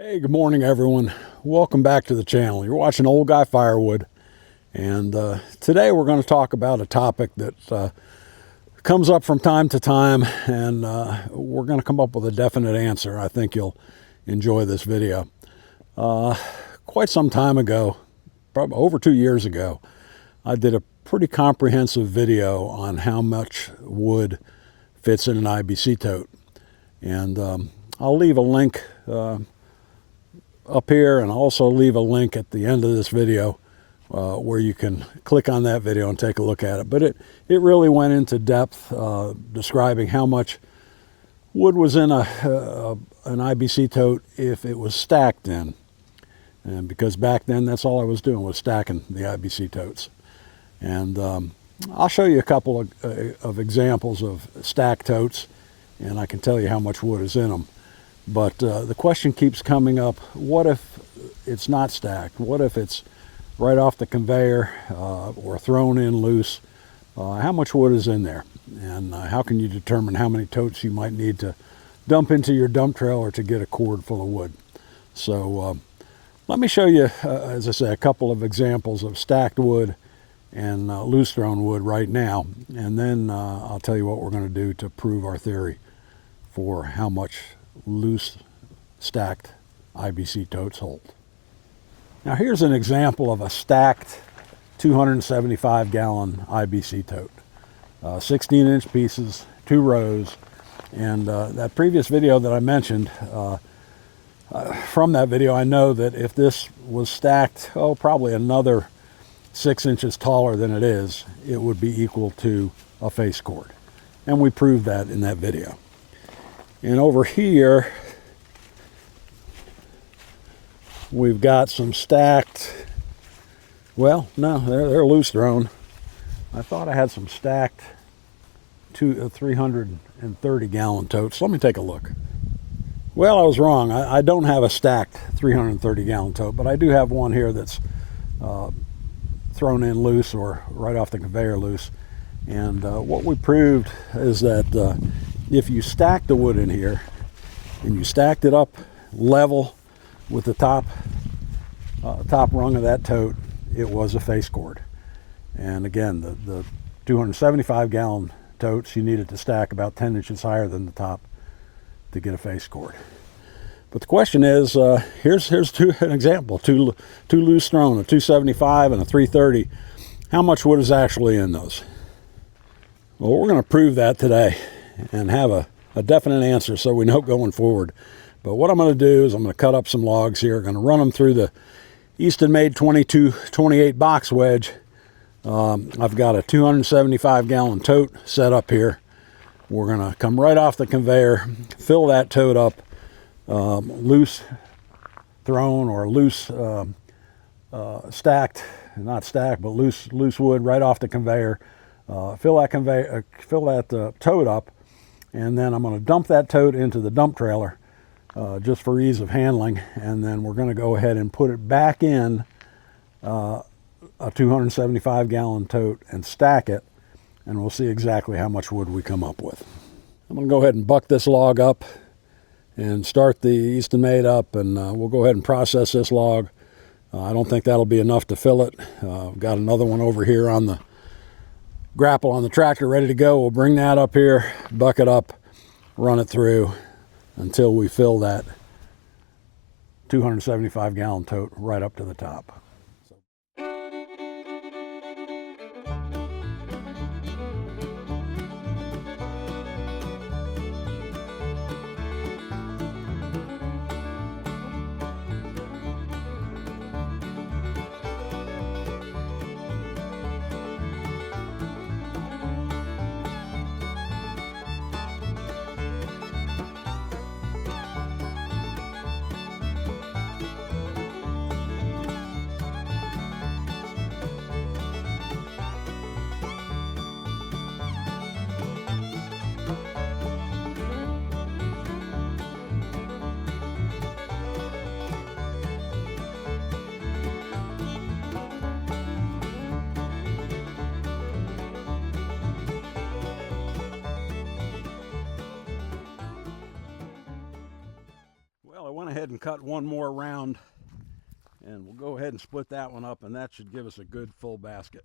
Hey, good morning, everyone. Welcome back to the channel. You're watching Old Guy Firewood, and today we're going to talk about a topic that comes up from time to time, and we're going to come up with a definite answer. I think you'll enjoy this video. Quite some time ago, probably over 2 years ago, I did a pretty comprehensive video on how much wood fits in an IBC tote, and I'll leave a link up here, and I'll also leave a link at the end of this video where you can click on that video and take a look at it. But it really went into depth describing how much wood was in an IBC tote if it was stacked in. And because back then that's all I was doing was stacking the IBC totes. And I'll show you a couple of examples of stacked totes, and I can tell you how much wood is in them. But the question keeps coming up, what if it's not stacked? What if it's right off the conveyor or thrown in loose? How much wood is in there? And how can you determine how many totes you might need to dump into your dump trailer to get a cord full of wood? So let me show you, as I say, a couple of examples of stacked wood and loose thrown wood right now. And then I'll tell you what we're going to do to prove our theory for how much loose stacked IBC totes hold. Now here's an example of a stacked 275 gallon IBC tote. 16-inch pieces, 2 rows, and that previous video that I mentioned, from that video I know that if this was stacked, probably another 6 inches taller than it is, it would be equal to a face cord. And we proved that in that video. And over here, we've got some stacked, well, no, they're loose thrown. I thought I had some stacked 330 gallon totes. Let me take a look. Well, I was wrong. I don't have a stacked 330 gallon tote, but I do have one here that's thrown in loose or right off the conveyor loose. And what we proved is that if you stack the wood in here and you stacked it up level with the top rung of that tote, it was a face cord. And again, the 275 gallon totes, you needed to stack about 10 inches higher than the top to get a face cord. But the question is, here's an example, two loose thrown, a 275 and a 330. How much wood is actually in those? Well, we're going to prove that today and have a definite answer so we know going forward. But what I'm going to do is I'm going to cut up some logs here. I'm going to run them through the Easton-made 22-28 box wedge. I've got a 275 gallon tote set up here. We're going to come right off the conveyor, fill that tote up, loose thrown or loose stacked, not stacked, but loose wood right off the conveyor. Fill that tote up, and then I'm going to dump that tote into the dump trailer just for ease of handling, and then we're going to go ahead and put it back in a 275 gallon tote and stack it, and we'll see exactly how much wood we come up with. I'm going to go ahead and buck this log up and start the Easton Made up, and we'll go ahead and process this log. I don't think that'll be enough to fill it. I've got another one over here on the grapple on the tractor ready to go. We'll bring that up here, buck it up, run it through until we fill that 275 gallon tote right up to the top. ahead and cut one more round, and we'll go ahead and split that one up, and that should give us a good full basket.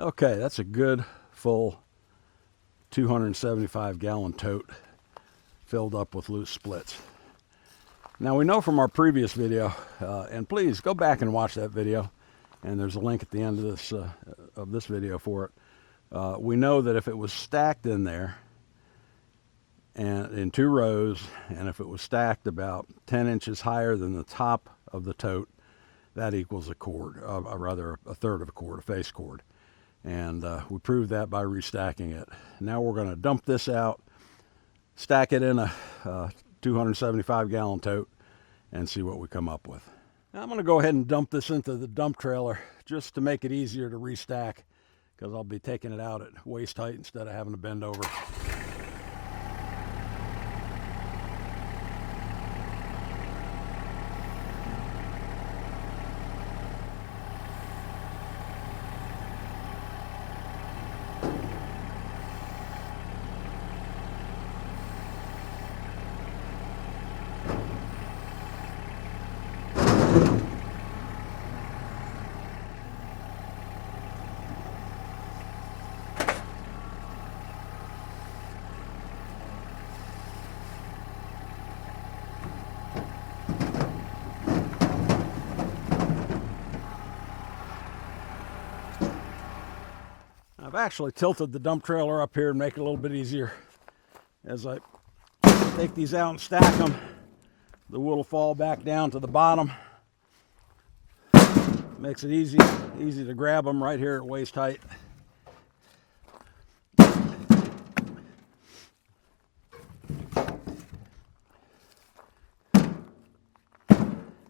Okay, that's a good full 275-gallon tote filled up with loose splits. Now we know from our previous video, and please go back and watch that video, and there's a link at the end of this video for it. We know that if it was stacked in there and in 2 rows, and if it was stacked about 10 inches higher than the top of the tote, that equals a cord, rather a third of a cord, a face cord. And we proved that by restacking it. Now we're going to dump this out, stack it in a 275-gallon tote, and see what we come up with. Now I'm going to go ahead and dump this into the dump trailer just to make it easier to restack, because I'll be taking it out at waist height instead of having to bend over. I've actually tilted the dump trailer up here and make it a little bit easier. As I take these out and stack them, the wood will fall back down to the bottom. Makes it easy to grab them right here at waist height.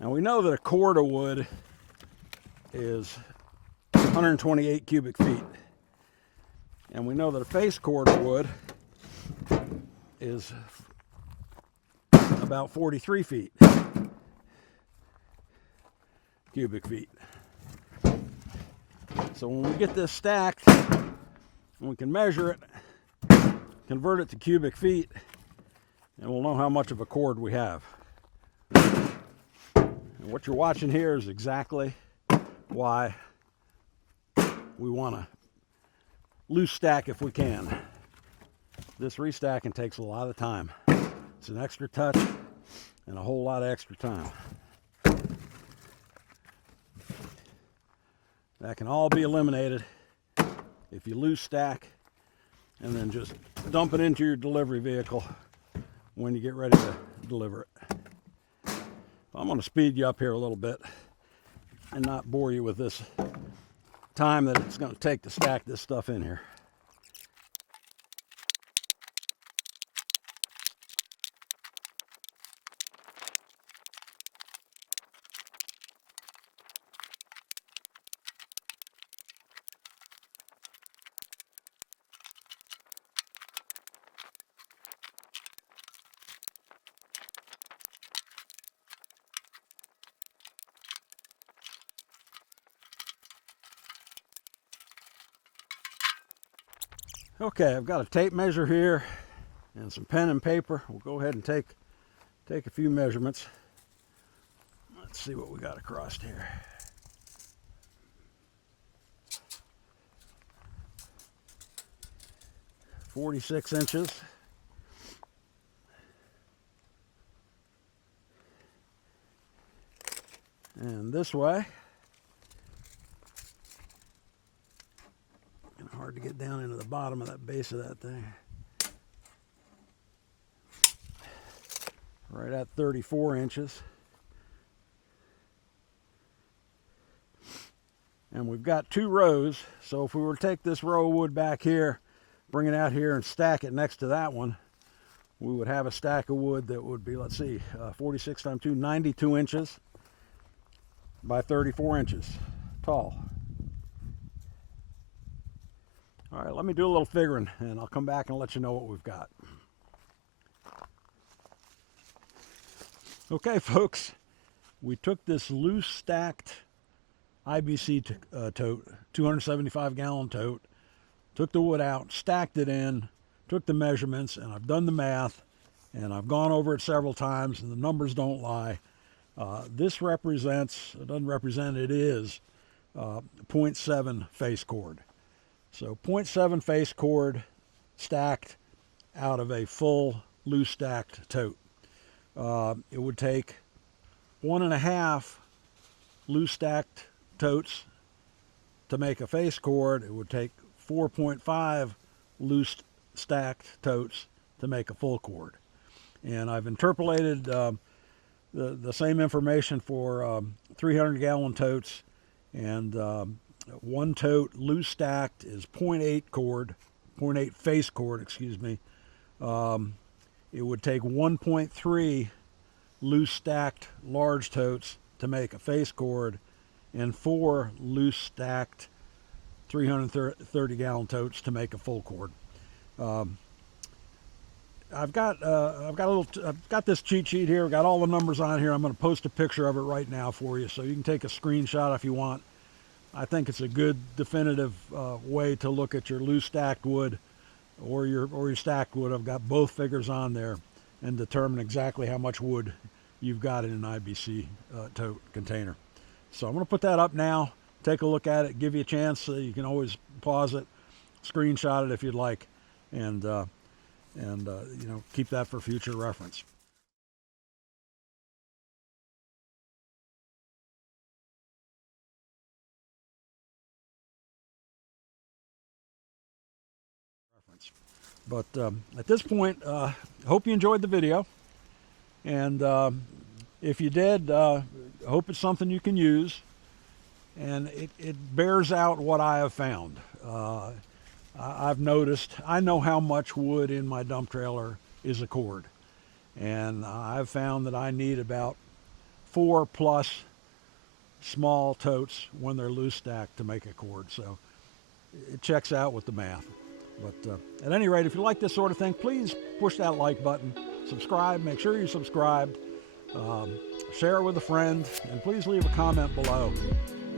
Now we know that a cord of wood is 128 cubic feet. And we know that a face cord of wood is about 43 feet, cubic feet. So when we get this stacked, we can measure it, convert it to cubic feet, and we'll know how much of a cord we have. And what you're watching here is exactly why we want to loose stack if we can. This restacking takes a lot of time. It's an extra touch and a whole lot of extra time. That can all be eliminated if you loose stack and then just dump it into your delivery vehicle when you get ready to deliver it. I'm going to speed you up here a little bit and not bore you with this time that it's going to take to stack this stuff in here. Okay, I've got a tape measure here and some pen and paper. We'll go ahead and take a few measurements. Let's see what we got across here. "46 inches. And this way, hard to get down into the bottom of that base of that thing. Right at 34 inches. and we've got 2 rows. So if we were to take this row of wood back here, bring it out here and stack it next to that one, we would have a stack of wood that would be, let's see, 46 times 2, 92 inches by 34 inches tall. All right, let me do a little figuring and I'll come back and let you know what we've got. Okay, folks, we took this loose stacked IBC tote, 275 gallon tote, took the wood out, stacked it in, took the measurements, and I've done the math, and I've gone over it several times, and the numbers don't lie. This represents, it doesn't represent, it is 0.7 face cord. So 0.7 face cord stacked out of a full loose stacked tote. It would take 1.5 loose stacked totes to make a face cord. It would take 4.5 loose stacked totes to make a full cord. And I've interpolated the same information for 300 gallon totes, and one tote loose stacked is 0.8 face cord, excuse me. It would take 1.3 loose stacked large totes to make a face cord, and 4 loose stacked 330 gallon totes to make a full cord. I've got this cheat sheet here. I've got all the numbers on here. I'm going to post a picture of it right now for you, so you can take a screenshot if you want. I think it's a good definitive way to look at your loose stacked wood or your stacked wood. I've got both figures on there and determine exactly how much wood you've got in an IBC tote container. So I'm going to put that up now. Take a look at it. Give you a chance. You can always pause it, screenshot it if you'd like, and you know, keep that for future reference. But at this point, I hope you enjoyed the video, and if you did, I hope it's something you can use, and it bears out what I have found. I've noticed, I know how much wood in my dump trailer is a cord, and I've found that I need about 4+ small totes when they're loose stacked to make a cord. So it checks out with the math. But at any rate, if you like this sort of thing, please push that like button, subscribe, make sure you're subscribed, share it with a friend, and please leave a comment below.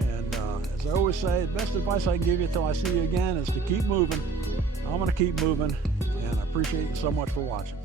And as I always say, the best advice I can give you till I see you again is to keep moving. I'm going to keep moving, and I appreciate you so much for watching.